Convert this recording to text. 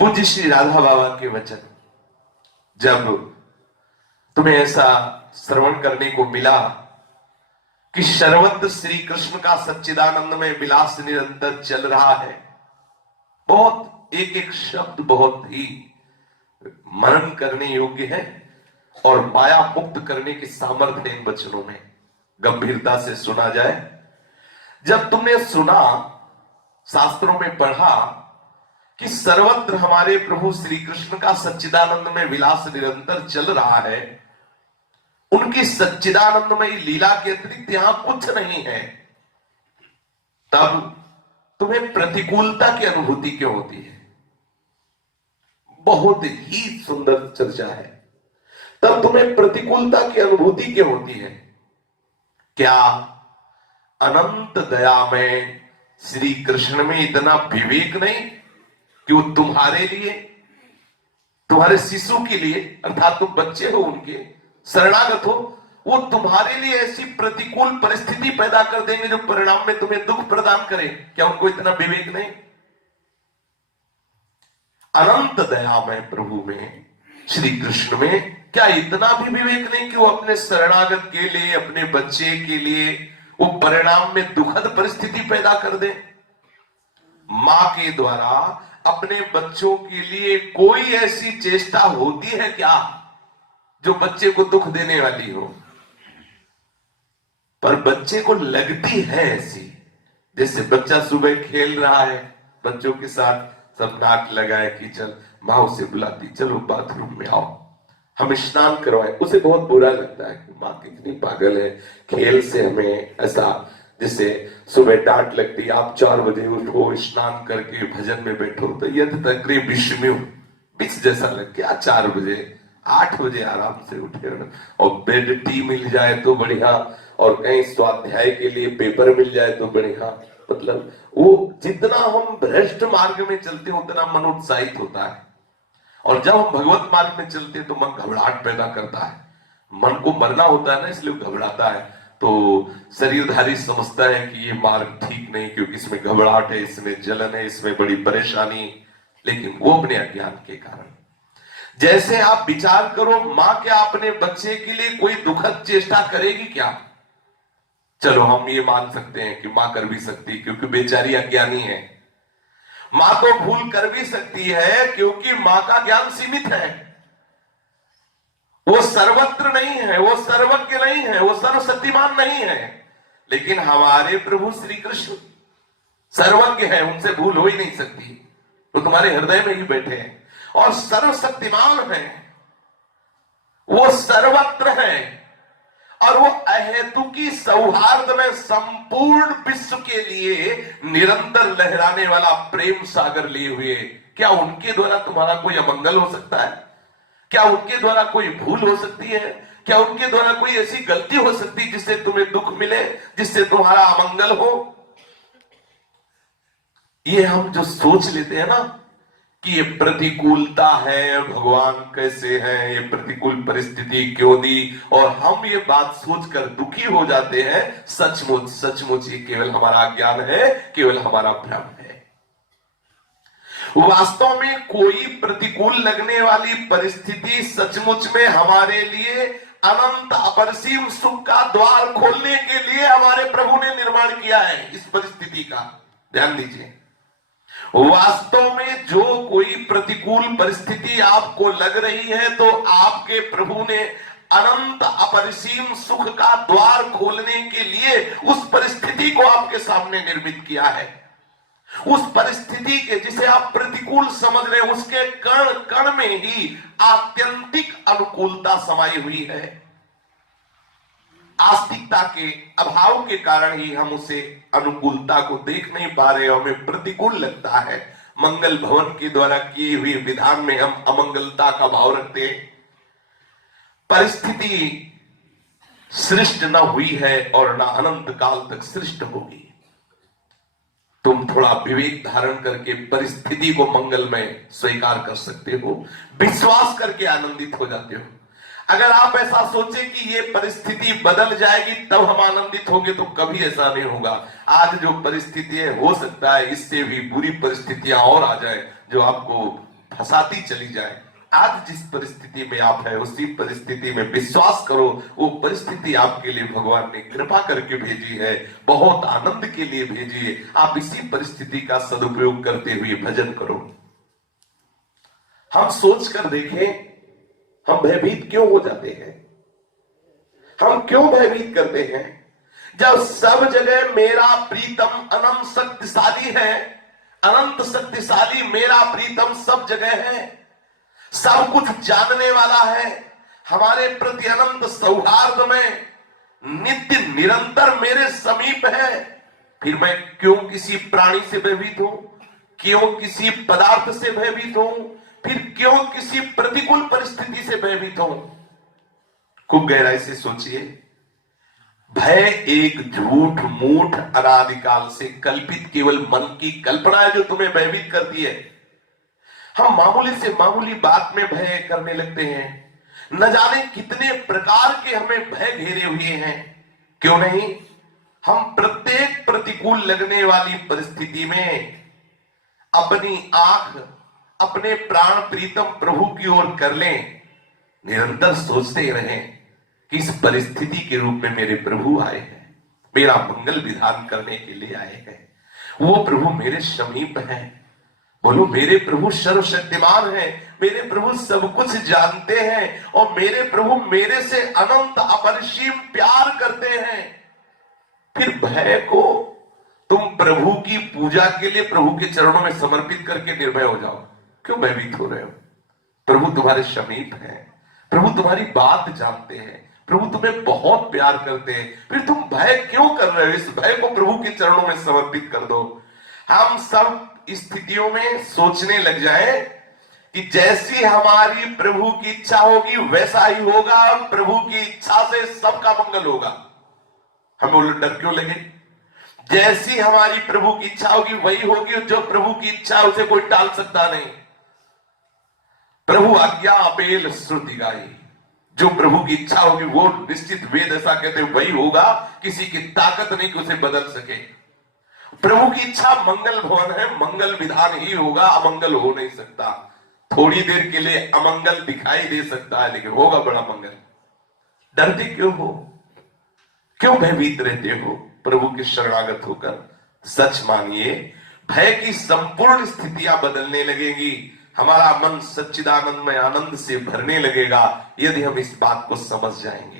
पूज्य श्री राधा बाबा के वचन जब तुम्हें ऐसा श्रवण करने को मिला कि सर्वत्र श्री कृष्ण का सच्चिदानंद में विलास निरंतर चल रहा है, बहुत एक एक शब्द बहुत ही मनन करने योग्य है और माया मुक्त करने की सामर्थ्य इन वचनों में गंभीरता से सुना जाए। जब तुमने सुना, शास्त्रों में पढ़ा कि सर्वत्र हमारे प्रभु श्री कृष्ण का सच्चिदानंद में विलास निरंतर चल रहा है, उनकी सच्चिदानंदमयी लीला के अतिरिक्त यहां कुछ नहीं है, तब तुम्हें प्रतिकूलता की अनुभूति क्यों होती है? बहुत ही सुंदर चर्चा है। तब तुम्हें प्रतिकूलता की अनुभूति क्यों होती है? क्या अनंत दया में श्री कृष्ण में इतना विवेक नहीं कि वो तुम्हारे लिए, तुम्हारे शिशु के लिए, अर्थात तुम बच्चे हो, उनके शरणागत हो, वो तुम्हारे लिए ऐसी प्रतिकूल परिस्थिति पैदा कर देंगे जो परिणाम में तुम्हें दुख प्रदान करे? क्या उनको इतना विवेक नहीं? अनंत दया में प्रभु में, श्री कृष्ण में क्या इतना भी विवेक नहीं कि वो अपने शरणागत के लिए, अपने बच्चे के लिए वो परिणाम में दुखद परिस्थिति पैदा कर दे? मां के द्वारा अपने बच्चों के लिए कोई ऐसी चेष्टा होती है क्या जो बच्चे को दुख देने वाली हो? पर बच्चे को लगती है ऐसी, जैसे बच्चा सुबह खेल रहा है बच्चों के साथ, सब नाक लगाए कि चल, मां उसे बुलाती, चलो बाथरूम में आओ, हम स्नान करवाए। उसे बहुत बुरा लगता है कि मां कितनी पागल है, खेल से हमें ऐसा, जैसे सुबह डांट लगती, आप 4 बजे उठो, स्नान करके भजन में बैठो, तो यद तक्रे विषम्यु बिच जैसा लग गया। 4 बजे 8 बजे आराम से उठे और बेड टी मिल जाए तो बढ़िया, और कहीं स्वाध्याय के लिए पेपर मिल जाए तो बढ़िया। मतलब वो जितना हम भ्रष्ट मार्ग में चलते हैं उतना मन उत्साहित होता है, और जब हम भगवत मार्ग में चलते हैं तो मन घबराहट पैदा करता है। मन को मरना होता है ना, इसलिए घबराता है। तो शरीरधारी समझता है कि ये मार्ग ठीक नहीं, क्योंकि इसमें घबराहट है, इसमें जलन है, इसमें बड़ी परेशानी, लेकिन वो अपने अज्ञान के कारण। जैसे आप विचार करो, मां क्या अपने बच्चे के लिए कोई दुखद चेष्टा करेगी क्या? चलो हम ये मान सकते हैं कि मां कर भी सकती, क्योंकि बेचारी अज्ञानी है। मां तो भूल कर भी सकती है क्योंकि मां का ज्ञान सीमित है, वो सर्वत्र नहीं है, वो सर्वज्ञ नहीं है, वो सर्वशक्तिमान नहीं है। लेकिन हमारे प्रभु श्री कृष्ण सर्वज्ञ है, उनसे भूल हो ही नहीं सकती, तो तुम्हारे हृदय में ही बैठे हैं और सर्वशक्तिमान है, वो सर्वत्र है, और वो अहेतुकी सौहार्द में संपूर्ण विश्व के लिए निरंतर लहराने वाला प्रेम सागर लिए हुए। क्या उनके द्वारा तुम्हारा कोई अमंगल हो सकता है? क्या उनके द्वारा कोई भूल हो सकती है? क्या उनके द्वारा कोई ऐसी गलती हो सकती है जिससे तुम्हें दुख मिले, जिससे तुम्हारा अमंगल हो? ये हम जो सोच लेते हैं ना कि ये प्रतिकूलता है, भगवान कैसे हैं, ये प्रतिकूल परिस्थिति क्यों दी, और हम ये बात सोचकर दुखी हो जाते हैं, सचमुच सचमुच ये केवल हमारा अज्ञान है, केवल हमारा भ्रम है। वास्तव में कोई प्रतिकूल लगने वाली परिस्थिति सचमुच में हमारे लिए अनंत अपरिसीम सुख का द्वार खोलने के लिए हमारे प्रभु ने निर्माण किया है। इस परिस्थिति का ध्यान दीजिए। वास्तव में जो कोई प्रतिकूल परिस्थिति आपको लग रही है, तो आपके प्रभु ने अनंत अपरिसीम सुख का द्वार खोलने के लिए उस परिस्थिति को आपके सामने निर्मित किया है। उस परिस्थिति के, जिसे आप प्रतिकूल समझ रहे हैं, उसके कण कण में ही आत्यंतिक अनुकूलता समाई हुई है। आस्तिकता के अभाव के कारण ही हम उसे अनुकूलता को देख नहीं पा रहे, हमें प्रतिकूल लगता है। मंगल भवन के द्वारा किए हुए विधान में हम अमंगलता का भाव रखते हैं। परिस्थिति सृष्ट न हुई है और न अनंत काल तक सृष्ट होगी। तुम थोड़ा विवेक धारण करके परिस्थिति को मंगल में स्वीकार कर सकते हो, विश्वास करके आनंदित हो जाते हो। अगर आप ऐसा सोचे कि ये परिस्थिति बदल जाएगी तब हम आनंदित होंगे, तो कभी ऐसा नहीं होगा। आज जो परिस्थिति है, हो सकता है इससे भी बुरी परिस्थितियां और आ जाए जो आपको फंसाती चली जाए। आज जिस परिस्थिति में आप है उसी परिस्थिति में विश्वास करो, वो परिस्थिति आपके लिए भगवान ने कृपा करके भेजी है, बहुत आनंद के लिए भेजी है। आप इसी परिस्थिति का सदुपयोग करते हुए भजन करो। हम सोच कर देखें, हम भयभीत क्यों हो जाते हैं? हम क्यों भयभीत करते हैं? जब सब जगह मेरा प्रीतम अनंत शक्तिशाली है, अनंत शक्तिशाली मेरा प्रीतम सब जगह है, सब कुछ जानने वाला है, हमारे प्रति अनंत सौहार्द में नित्य निरंतर मेरे समीप है, फिर मैं क्यों किसी प्राणी से भयभीत हूं? क्यों किसी पदार्थ से भयभीत हूं? फिर क्यों किसी प्रतिकूल परिस्थिति से भयभीत हूं? खूब गहराई से सोचिए। भय एक झूठ मूठ अनादिकाल से कल्पित केवल मन की कल्पना है जो तुम्हें भयभीत करती है। हम मामूली से मामूली बात में भय करने लगते हैं। न जाने कितने प्रकार के हमें भय घेरे हुए हैं। क्यों नहीं हम प्रत्येक प्रतिकूल लगने वाली परिस्थिति में अपनी आंख अपने प्राण प्रीतम प्रभु की ओर कर लें, निरंतर सोचते रहें कि इस परिस्थिति के रूप में मेरे प्रभु आए हैं, मेरा मंगल विधान करने के लिए आए हैं। वो प्रभु मेरे समीप हैं। बोलो, मेरे प्रभु सर्वशक्तिमान हैं, मेरे प्रभु सब कुछ जानते हैं और मेरे प्रभु मेरे से अनंत अपरिसीम प्यार करते हैं। फिर भय को तुम प्रभु की पूजा के लिए प्रभु के चरणों में समर्पित करके निर्भय हो जाओ। क्यों भयभीत हो रहे हो? प्रभु तुम्हारे समीप है, प्रभु तुम्हारी बात जानते हैं, प्रभु तुम्हें बहुत प्यार करते हैं, फिर तुम भय क्यों कर रहे हो? इस भय को प्रभु के चरणों में समर्पित कर दो। हम सब स्थितियों में सोचने लग जाए कि जैसी हमारी प्रभु की इच्छा होगी वैसा ही होगा, प्रभु की इच्छा से सबका मंगल होगा। हमें वो डर क्यों लगे? जैसी हमारी प्रभु की इच्छा होगी वही होगी, जो प्रभु की इच्छा है उसे कोई टाल सकता नहीं। प्रभु आज्ञा अपेल श्रुति गाई, जो प्रभु की इच्छा होगी वो निश्चित वेद ऐसा कहते वही होगा, किसी की ताकत नहीं कि उसे बदल सके। प्रभु की इच्छा मंगल भवन है, मंगल विधान ही होगा, अमंगल हो नहीं सकता। थोड़ी देर के लिए अमंगल दिखाई दे सकता है लेकिन होगा बड़ा मंगल। डरते क्यों हो? क्यों भयभीत रहते हो? प्रभु के शरणागत होकर सच मानिए, भय की संपूर्ण स्थितियां बदलने लगेगी। हमारा मन सच्चिदानंद में आनंद से भरने लगेगा यदि हम इस बात को समझ जाएंगे।